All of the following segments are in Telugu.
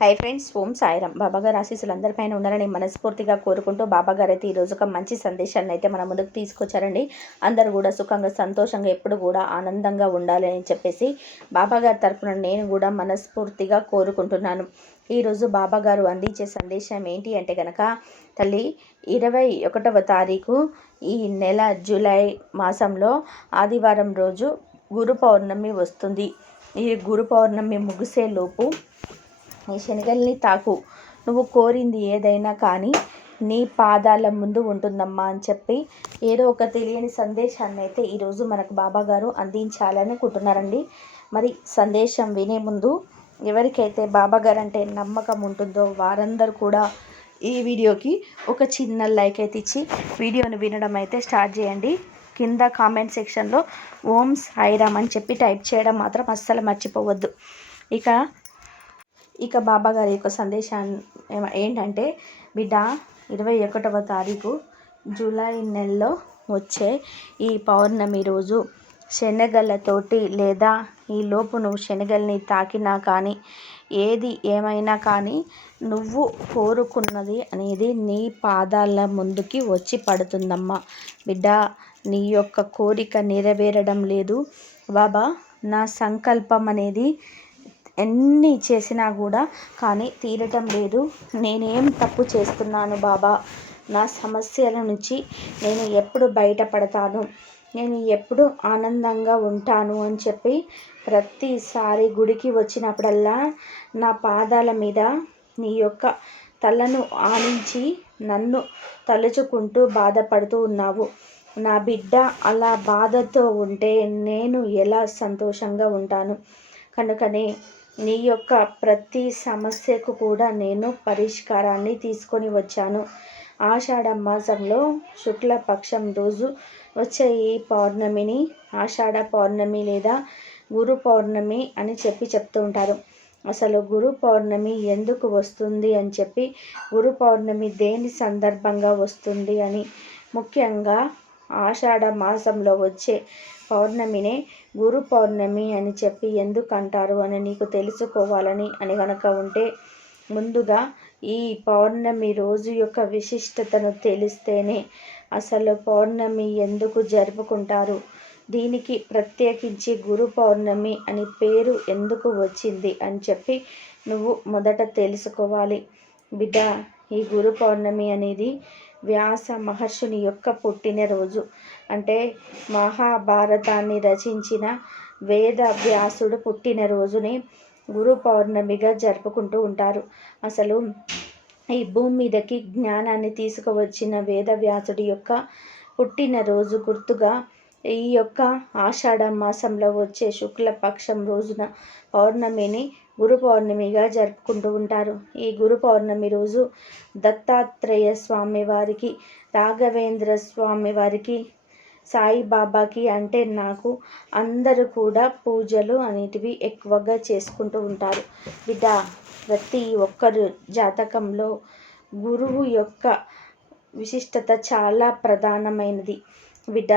హై ఫ్రెండ్స్ ఓం సాయిరం బాబాగారు ఆశీస్సులు అందరిపైన ఉండాలని మనస్ఫూర్తిగా కోరుకుంటూ బాబాగారు అయితే ఈరోజు ఒక మంచి సందేశాన్ని అయితే మన ముందుకు తీసుకొచ్చారండి. అందరూ కూడా సుఖంగా సంతోషంగా ఎప్పుడు కూడా ఆనందంగా ఉండాలి అని చెప్పేసి బాబాగారి తరపున నేను కూడా మనస్ఫూర్తిగా కోరుకుంటున్నాను. ఈరోజు బాబాగారు అందించే సందేశం ఏంటి అంటే కనుక తల్లి ఇరవై ఒకటవ తారీఖు ఈ నెల జూలై మాసంలో ఆదివారం రోజు గురు పౌర్ణమి వస్తుంది. ఈ గురు పౌర్ణమి ముగిసేలోపు నీ శనగల్ని తాకు నువ్వు కోరింది ఏదైనా కానీ నీ పాదాల ముందు ఉంటుందమ్మా అని చెప్పి ఏదో ఒక తెలియని సందేశాన్ని అయితే ఈరోజు మనకు బాబా గారు అందించాలనుకుంటున్నారండి మరి సందేశం వినే ముందు ఎవరికైతే బాబా గారు అంటే నమ్మకం ఉంటుందో వారందరూ కూడా ఈ వీడియోకి ఒక చిన్న లైక్ అయితే ఇచ్చి వీడియోని వినడం అయితే స్టార్ట్ చేయండి. కింద కామెంట్ సెక్షన్లో ఓమ్స్ హైరామ్ అని చెప్పి టైప్ చేయడం మాత్రం అస్సలు మర్చిపోవద్దు. ఇక ఇక బాబా గారి యొక్క సందేశాన్ని ఏంటంటే బిడ్డ ఇరవై ఒకటవ తారీఖు జూలై నెలలో వచ్చే ఈ పౌర్ణమి రోజు శనగలతోటి లేదా ఈ లోపు నువ్వు శనగల్ని తాకినా కానీ ఏది ఏమైనా కానీ నువ్వు కోరుకున్నది అనేది నీ పాదాల ముందుకి వచ్చి పడుతుందమ్మా. బిడ్డ నీ యొక్క కోరిక నెరవేరడం లేదు. బాబా నా సంకల్పం అనేది ఎన్ని చేసినా కూడా కానీ తీరటం లేదు. నేనేం తప్పు చేస్తున్నాను బాబా? నా సమస్యల నుంచి నేను ఎప్పుడు బయటపడతాను? నేను ఎప్పుడు ఆనందంగా ఉంటాను అని చెప్పి ప్రతిసారి గుడికి వచ్చినప్పుడల్లా నా పాదాల మీద నీ యొక్క తలను ఆనించి నన్ను తలుచుకుంటూ బాధపడుతూ ఉన్నావు. నా బిడ్డ అలా బాధతో ఉంటే నేను ఎలా సంతోషంగా ఉంటాను? కనుకనే నీ యొక్క ప్రతి సమస్యకు కూడా నేను పరిష్కారాన్ని తీసుకొని వచ్చాను. ఆషాఢ మాసంలో శుక్లపక్షం రోజు వచ్చే ఈ పౌర్ణమిని ఆషాఢ పౌర్ణమి లేదా గురు పౌర్ణమి అని చెప్పి చెప్తూ ఉంటారు. అసలు గురు పౌర్ణమి ఎందుకు వస్తుంది అని చెప్పి గురు పౌర్ణమి దేని సందర్భంగా వస్తుంది అని. ముఖ్యంగా ఆషాఢ మాసంలో వచ్చే పౌర్ణమినే గురు పౌర్ణమి అని చెప్పి ఎందుకంటారు అని నీకు తెలుసుకోవాలని అని కనుక ఉంటే ముందుగా ఈ పౌర్ణమి రోజు యొక్క విశిష్టతను తెలిస్తేనే అసలు పౌర్ణమి ఎందుకు జరుపుకుంటారు? దీనికి ప్రత్యేకించి గురు పౌర్ణమి అని పేరు ఎందుకు వచ్చింది అని చెప్పి నువ్వు మొదట తెలుసుకోవాలి. బిడ్డ ఈ గురు పౌర్ణమి అనేది వ్యాస మహర్షుని యొక్క పుట్టినరోజు. అంటే మహాభారతాన్ని రచించిన వేద వ్యాసుడు పుట్టినరోజుని గురు పౌర్ణమిగా జరుపుకుంటూ ఉంటారు. అసలు ఈ భూమి మీదకి జ్ఞానాన్ని తీసుకువచ్చిన వేదవ్యాసుడి యొక్క పుట్టినరోజు గుర్తుగా ఈ యొక్క ఆషాఢ మాసంలో వచ్చే శుక్లపక్షం రోజున పౌర్ణమిని గురు పౌర్ణమిగా జరుపుకుంటూ ఉంటారు. ఈ గురు పౌర్ణమి రోజు దత్తాత్రేయ స్వామి వారికి రాఘవేంద్ర స్వామి వారికి సాయిబాబాకి అంటే నాకు అందరూ కూడా పూజలు అనేటివి ఎక్కువగా చేసుకుంటూ ఉంటారు. బిడ్డ ప్రతి ఒక్కరు జాతకంలో గురువు యొక్క విశిష్టత చాలా ప్రధానమైనది. బిడ్డ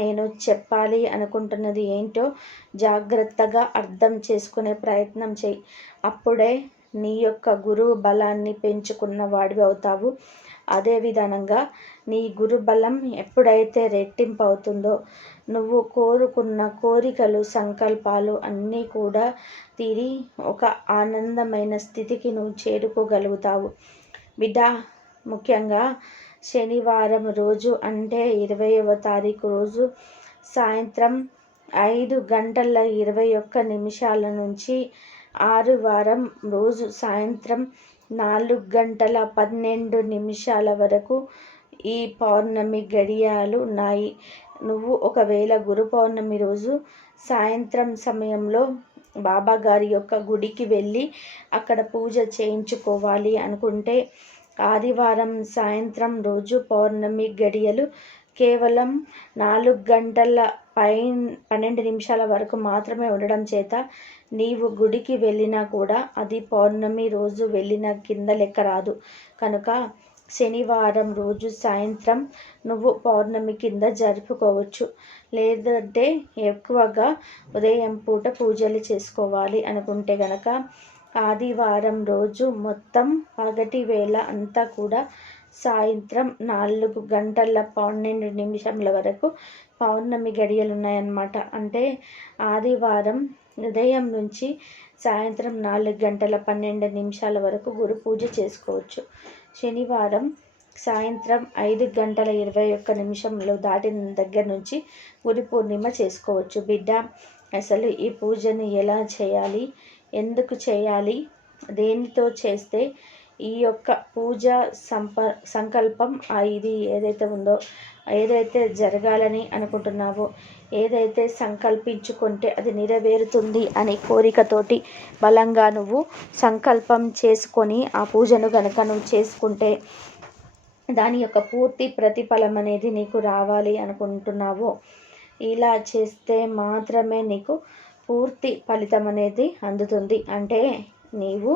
నేను చెప్పాలి అనుకుంటున్నది ఏంటో జాగ్రత్తగా అర్థం చేసుకునే ప్రయత్నం చేయి. అప్పుడే నీ యొక్క గురువు బలాన్ని పెంచుకున్న వాడివి అవుతావు. అదే విధానంగా నీ గురుబలం ఎప్పుడైతే రెట్టింపు అవుతుందో నువ్వు కోరుకున్న కోరికలు సంకల్పాలు అన్నీ కూడా తీరి ఒక ఆనందమైన స్థితికి నువ్వు చేరుకోగలుగుతావు. బిడ్డ ముఖ్యంగా శనివారం రోజు అంటే ఇరవైవ తారీఖు రోజు సాయంత్రం ఐదు గంటల ఇరవై ఒక్క నిమిషాల నుంచి ఆరు వారం రోజు సాయంత్రం నాలుగు గంటల పన్నెండు నిమిషాల వరకు ఈ పౌర్ణమి గడియాలు ఉన్నాయి. నువ్వు ఒకవేళ గురు పౌర్ణమి రోజు సాయంత్రం సమయంలో బాబా గారి యొక్క గుడికి వెళ్ళి అక్కడ పూజ చేయించుకోవాలి అనుకుంటే ఆదివారం సాయంత్రం రోజు పౌర్ణమి గడియలు కేవలం నాలుగు గంటల పై పన్నెండు నిమిషాల వరకు మాత్రమే ఉండడం చేత నీవు గుడికి వెళ్ళినా కూడా అది పౌర్ణమి రోజు వెళ్ళిన కింద లెక్క రాదు. కనుక శనివారం రోజు సాయంత్రం నువ్వు పౌర్ణమి కింద జరుపుకోవచ్చు. లేదంటే ఎక్కువగా ఉదయం పూట పూజలు చేసుకోవాలి అనుకుంటే గనక ఆదివారం రోజు మొత్తం పగటి వేళ అంతా కూడా సాయంత్రం నాలుగు గంటల పన్నెండు నిమిషంల వరకు పౌర్ణమి గడియలు ఉన్నాయన్నమాట అంటే ఆదివారం ఉదయం నుంచి సాయంత్రం నాలుగు గంటల పన్నెండు నిమిషాల వరకు గురు పూజ చేసుకోవచ్చు. శనివారం సాయంత్రం ఐదు గంటల ఇరవై ఒక్క నిమిషంలో దాటిన దగ్గర నుంచి గురు పూర్ణిమ చేసుకోవచ్చు. బిడ్డ అసలు ఈ పూజను ఎలా చేయాలి? ఎందుకు చేయాలి? దేనితో చేస్తే ఈ యొక్క పూజ సంప సంకల్పం ఇది ఏదైతే ఉందో ఏదైతే జరగాలని అనుకుంటున్నావో ఏదైతే సంకల్పించుకుంటే అది నెరవేరుతుంది అనే కోరికతోటి బలంగా నువ్వు సంకల్పం చేసుకొని ఆ పూజను కనుక నువ్వు చేసుకుంటే దాని యొక్క పూర్తి ప్రతిఫలం అనేది నీకు రావాలి అనుకుంటున్నావో ఇలా చేస్తే మాత్రమే నీకు పూర్తి ఫలితం అనేది అందుతుంది. అంటే నీవు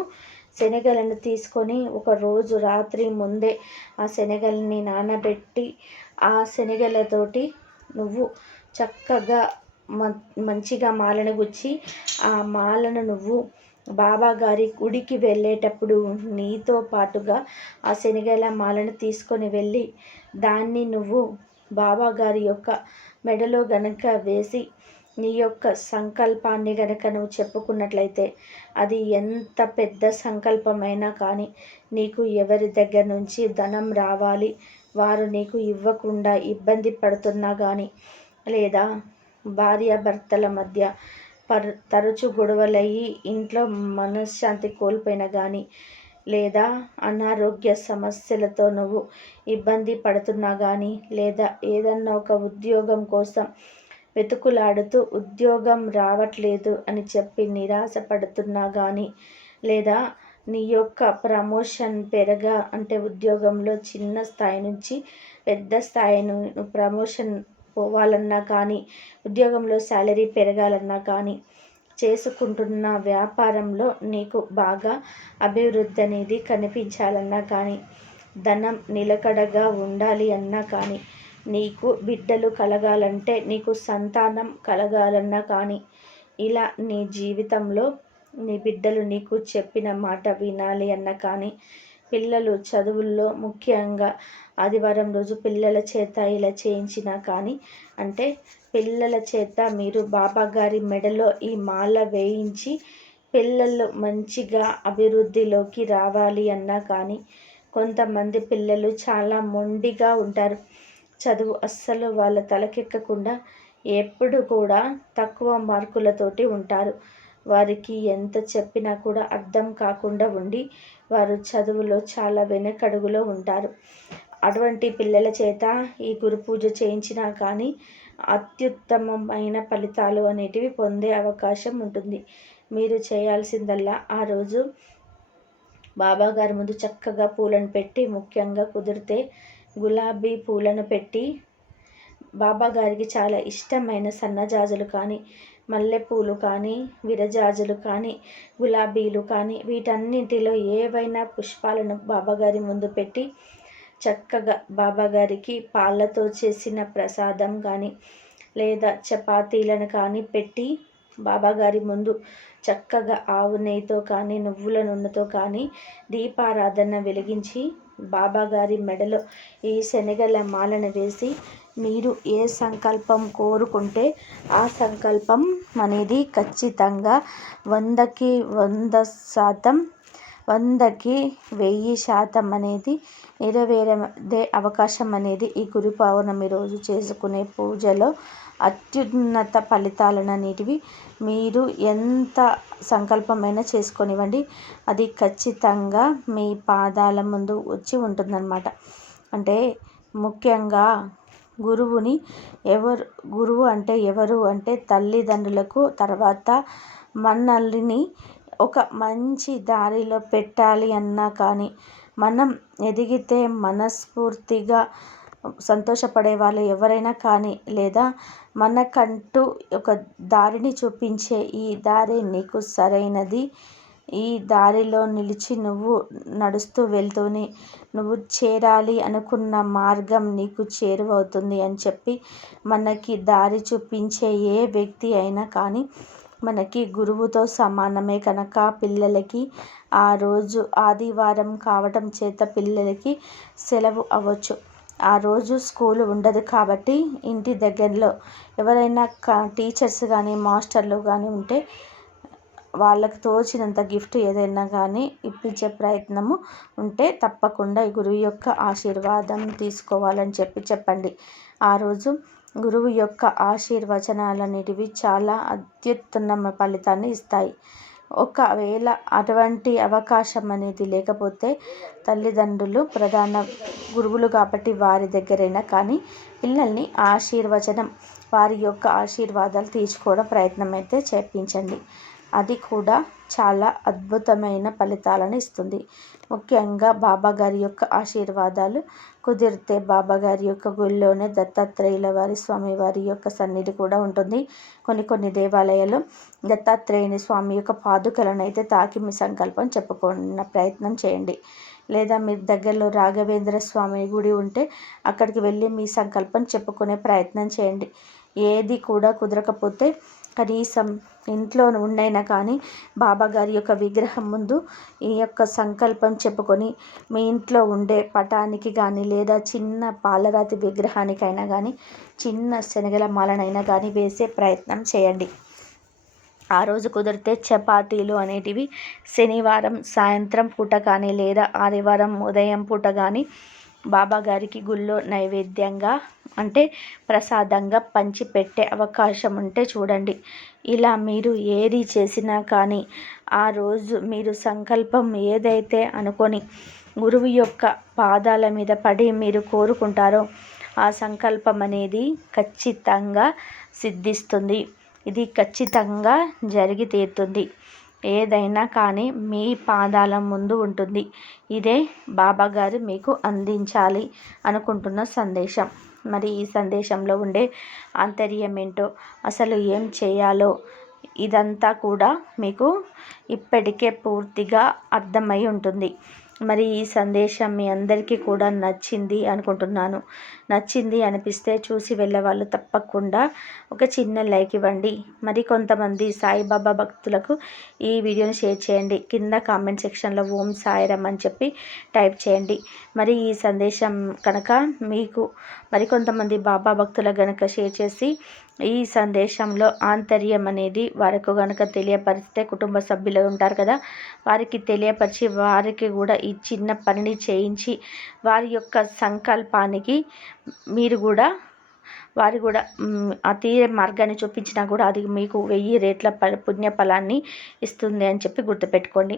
శనగలను తీసుకొని ఒక రోజు రాత్రి ముందే ఆ శనగల్ని నానబెట్టి ఆ శనగలతోటి నువ్వు చక్కగా మంచిగా మాలను గుచ్చి ఆ మాలను నువ్వు బాబా గారి గుడికి వెళ్ళేటప్పుడు నీతో పాటుగా ఆ శనగల మాలను తీసుకొని వెళ్ళి దాన్ని నువ్వు బాబా గారి యొక్క మెడలో గనక వేసి నీ యొక్క సంకల్పాన్ని గనక నువ్వు చెప్పుకున్నట్లయితే అది ఎంత పెద్ద సంకల్పమైనా కానీ నీకు ఎవరి దగ్గర నుంచి ధనం రావాలి వారు నీకు ఇవ్వకుండా ఇబ్బంది పడుతున్నా కానీ లేదా భార్యాభర్తల మధ్య పర్ తరచు గొడవలయ్యి ఇంట్లో మనశ్శాంతి కోల్పోయినా కానీ లేదా అనారోగ్య సమస్యలతో నువ్వు ఇబ్బంది పడుతున్నా కానీ లేదా ఏదన్నా ఒక ఉద్యోగం కోసం వెతుకులాడుతూ ఉద్యోగం రావట్లేదు అని చెప్పి నిరాశపడుతున్నా కానీ లేదా నీ యొక్క ప్రమోషన్ పెరగ అంటే ఉద్యోగంలో చిన్న స్థాయి నుంచి పెద్ద స్థాయిను ప్రమోషన్ పోవాలన్నా కానీ ఉద్యోగంలో శాలరీ పెరగాలన్నా కానీ చేసుకుంటున్న వ్యాపారంలో నీకు బాగా అభివృద్ధి అనేది కనిపించాలన్నా కానీ ధనం నిలకడగా ఉండాలి అన్నా కానీ నీకు బిడ్డలు కలగాలంటే నీకు సంతానం కలగాలన్నా కానీ ఇలా నీ జీవితంలో నీ బిడ్డలు నీకు చెప్పిన మాట వినాలి అన్న కానీ పిల్లలు చదువుల్లో ముఖ్యంగా ఆదివారం రోజు పిల్లల చేత ఇలా చేయించినా కానీ అంటే పిల్లల చేత మీరు బాబా గారి మెడలో ఈ మాల వేయించి పిల్లలు మంచిగా అభివృద్ధిలోకి రావాలి అన్నా కానీ కొంతమంది పిల్లలు చాలా మొండిగా ఉంటారు. చదువు అస్సలు వాళ్ళ తలకెక్కకుండా ఎప్పుడు కూడా తక్కువ మార్కులతోటి ఉంటారు. వారికి ఎంత చెప్పినా కూడా అర్థం కాకుండా ఉండి వారు చదువులో చాలా వెనకడుగులో ఉంటారు. అటువంటి పిల్లల చేత ఈ గురు పూజ చేయించినా కానీ అత్యుత్తమమైన ఫలితాలు అనేటివి పొందే అవకాశం ఉంటుంది. మీరు చేయాల్సిందల్లా ఆ రోజు బాబాగారి ముందు చక్కగా పూలను పెట్టి ముఖ్యంగా కుదిరితే గులాబీ పూలను పెట్టి బాబా గారికి చాలా ఇష్టమైన సన్నజాజులు కానీ మల్లెపూలు కానీ విరజాజులు కానీ గులాబీలు కానీ వీటన్నింటిలో ఏవైనా పుష్పాలను బాబాగారి ముందు పెట్టి చక్కగా బాబాగారికి పాలతో చేసిన ప్రసాదం కానీ లేదా చపాతీలను కానీ పెట్టి బాబాగారి ముందు చక్కగా ఆవు నెయ్యితో కానీ నువ్వుల నూనెతో కానీ దీపారాధన వెలిగించి బాబాగారి మెడలో ఈ శనగల మాలను వేసి మీరు ఏ సంకల్పం కోరుకుంటే ఆ సంకల్పం అనేది ఖచ్చితంగా వందకి వంద శాతం వందకి వెయ్యి శాతం అనేది నెరవేరే అవకాశం అనేది ఈ గురు పౌర్ణమి రోజు చేసుకునే పూజలో అత్యున్నత ఫలితాలను అనేటివి మీరు ఎంత సంకల్పమైనా చేసుకొనివ్వండి. అది ఖచ్చితంగా మీ పాదాల ముందు వచ్చి ఉంటుందన్నమాట. అంటే ముఖ్యంగా గురువుని ఎవరు గురువు అంటే ఎవరు అంటే తల్లిదండ్రులకు తర్వాత మనల్ని ఒక మంచి దారిలో పెట్టాలి అన్నా కానీ మనం ఎదిగితే మనస్ఫూర్తిగా సంతోషపడే వాళ్ళు ఎవరైనా కానీ లేదా మనకంటూ ఒక దారిని చూపించే ఈ దారి నీకు సరైనది. ఈ దారిలో నిలిచి నువ్వు నడుస్తూ వెళ్తూనే నువ్వు చేరాలి అనుకున్న మార్గం నీకు చేరువవుతుంది అని చెప్పి మనకి దారి చూపించే ఏ వ్యక్తి అయినా కానీ మనకి గురువుతో సమానమే కనుక పిల్లలకి ఆ రోజు ఆదివారం కావటం చేత పిల్లలకి సెలవు అవ్వచ్చు. ఆ రోజు స్కూల్ ఉండదు కాబట్టి ఇంటి దగ్గరలో ఎవరైనా టీచర్స్ కానీ మాస్టర్లు కానీ ఉంటే వాళ్ళకు తోచినంత గిఫ్ట్ ఏదైనా కానీ ఇప్పించే ప్రయత్నము ఉంటే తప్పకుండా ఈ గురువు యొక్క ఆశీర్వాదం తీసుకోవాలని చెప్పి చెప్పండి. ఆ రోజు గురువు యొక్క ఆశీర్వచనాలు అనేటివి చాలా అత్యుత్తమ ఫలితాన్ని ఇస్తాయి. ఒకవేళ అటువంటి అవకాశం అనేది లేకపోతే తల్లిదండ్రులు ప్రధాన గురువులు కాబట్టి వారి దగ్గరైనా కానీ పిల్లల్ని ఆశీర్వచనం వారి యొక్క ఆశీర్వాదాలు తీసుకోవడం ప్రయత్నం అయితే చేయించండి అది కూడా చాలా అద్భుతమైన ఫలితాలను ఇస్తుంది. ముఖ్యంగా బాబాగారి యొక్క ఆశీర్వాదాలు కుదిరితే బాబాగారి యొక్క గుళ్ళోనే దత్తాత్రేయుల వారి స్వామి వారి యొక్క సన్నిధి కూడా ఉంటుంది. కొన్ని కొన్ని దేవాలయాలు దత్తాత్రేయుని స్వామి యొక్క పాదుకలను అయితే తాకి మీ సంకల్పం చెప్పుకున్న ప్రయత్నం చేయండి. లేదా మీ దగ్గరలో రాఘవేంద్ర స్వామి గుడి ఉంటే అక్కడికి వెళ్ళి మీ సంకల్పం చెప్పుకునే ప్రయత్నం చేయండి. ఏది కూడా కుదరకపోతే కనీసం ఇంట్లో ఉండైనా కానీ బాబాగారి యొక్క విగ్రహం ముందు ఈ యొక్క సంకల్పం చెప్పుకొని మీ ఇంట్లో ఉండే పటానికి కానీ లేదా చిన్న పాలరాతి విగ్రహానికైనా కానీ చిన్న శనగల మాలనైనా కానీ వేసే ప్రయత్నం చేయండి. ఆ రోజు కుదిరితే చపాతీలు అనేటివి శనివారం సాయంత్రం పూట కానీ లేదా ఆదివారం ఉదయం పూట కానీ బాబాగారికి గుళ్ళో నైవేద్యంగా అంటే ప్రసాదంగా పంచిపెట్టే అవకాశం ఉంటే చూడండి. ఇలా మీరు ఏది చేసినా కానీ ఆ రోజు మీరు సంకల్పం ఏదైతే అనుకొని గురువు యొక్క పాదాల మీద పడి మీరు కోరుకుంటారో ఆ సంకల్పం అనేది ఖచ్చితంగా సిద్ధిస్తుంది. ఇది ఖచ్చితంగా జరిగి తీరుతుంది. ఏదైనా కానీ మీ పాదాల ముందు ఉంటుంది. ఇదే బాబాగారు మీకు అందించాలి అనుకుంటున్న సందేశం. మరి ఈ సందేశంలో ఉండే ఆంతర్యం ఏంటో అసలు ఏం చేయాలో ఇదంతా కూడా మీకు ఇప్పటికే పూర్తిగా అర్థమై ఉంటుంది. మరి ఈ సందేశం మీ అందరికీ కూడా నచ్చింది అనుకుంటున్నాను. నచ్చింది అనిపిస్తే చూసి వెళ్ళేవాళ్ళు తప్పకుండా. ఒక చిన్న లైక్ ఇవ్వండి. మరి కొంతమంది సాయిబాబా భక్తులకు ఈ వీడియోని షేర్ చేయండి. కింద కామెంట్ సెక్షన్లో ఓం సాయిరం అని చెప్పి టైప్ చేయండి. మరి ఈ సందేశం కనుక మీకు మరికొంతమంది బాబా భక్తులకు కనుక షేర్ చేసి ఈ సందేశంలో ఆంతర్యం అనేది వారికి కనుక తెలియపరిస్తే కుటుంబ సభ్యులు ఉంటారు కదా వారికి తెలియపరిచి వారికి కూడా ఈ చిన్న పనిని చేయించి వారి యొక్క సంకల్పానికి మీరు కూడా వారు కూడా ఆ తీరే మార్గాన్ని చూపించినా కూడా అది మీకు వెయ్యి రేట్ల ప పుణ్యఫలాన్ని ఇస్తుంది అని చెప్పి గుర్తుపెట్టుకోండి.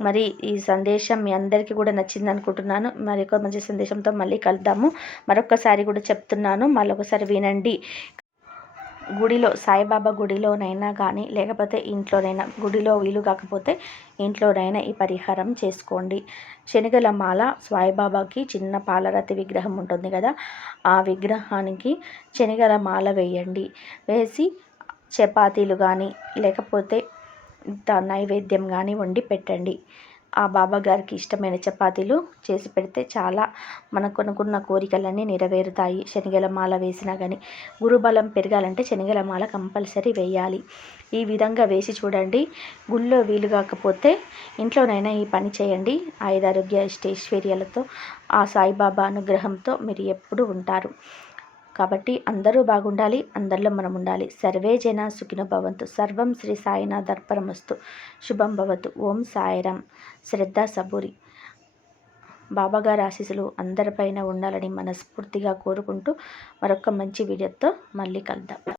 మరి ఈ సందేశం మీ అందరికీ కూడా నచ్చింది అనుకుంటున్నాను. మరి ఒక మంచి సందేశంతో మళ్ళీ కలుద్దాము. మరొకసారి కూడా చెప్తున్నాను. మళ్ళీ ఒకసారి వినండి. గుడిలో సాయిబాబా గుడిలోనైనా కానీ లేకపోతే ఇంట్లోనైనా గుడిలో వీలు కాకపోతే ఇంట్లోనైనా ఈ పరిహారం చేసుకోండి. శనగల మాల సాయిబాబాకి చిన్న పాలరతి విగ్రహం ఉంటుంది కదా ఆ విగ్రహానికి శనగల మాల వేయండి. వేసి చపాతీలు కానీ లేకపోతే నైవేద్యం కానీ వండి పెట్టండి. ఆ బాబా గారికి ఇష్టమైన చపాతీలు చేసి పెడితే చాలా మనకు అనుకున్న కోరికలన్నీ నెరవేరుతాయి. శనగల మాల వేసినా కానీ గురుబలం పెరగాలంటే శనగల మాల కంపల్సరీ వేయాలి. ఈ విధంగా వేసి చూడండి. గుళ్ళో వీలు కాకపోతే ఇంట్లోనైనా ఈ పని చేయండి. ఆయుధారోగ్య ఇష్టైశ్వర్యాలతో ఆ సాయిబాబా అనుగ్రహంతో మీరు ఎప్పుడు ఉంటారు. కాబట్టి అందరూ బాగుండాలి అందరిలో మనం ఉండాలి. సర్వే జన సుఖిన భవంతు. సర్వం శ్రీ సాయినాథ్ అర్పణమస్తు. శుభం భవతు. ఓం సాయిరాం. శ్రద్ధ సబూరి. బాబాగారి ఆశీస్సులు అందరిపైన ఉండాలని మనస్ఫూర్తిగా కోరుకుంటూ మరొక మంచి వీడియోతో మళ్ళీ కలుద్దాం.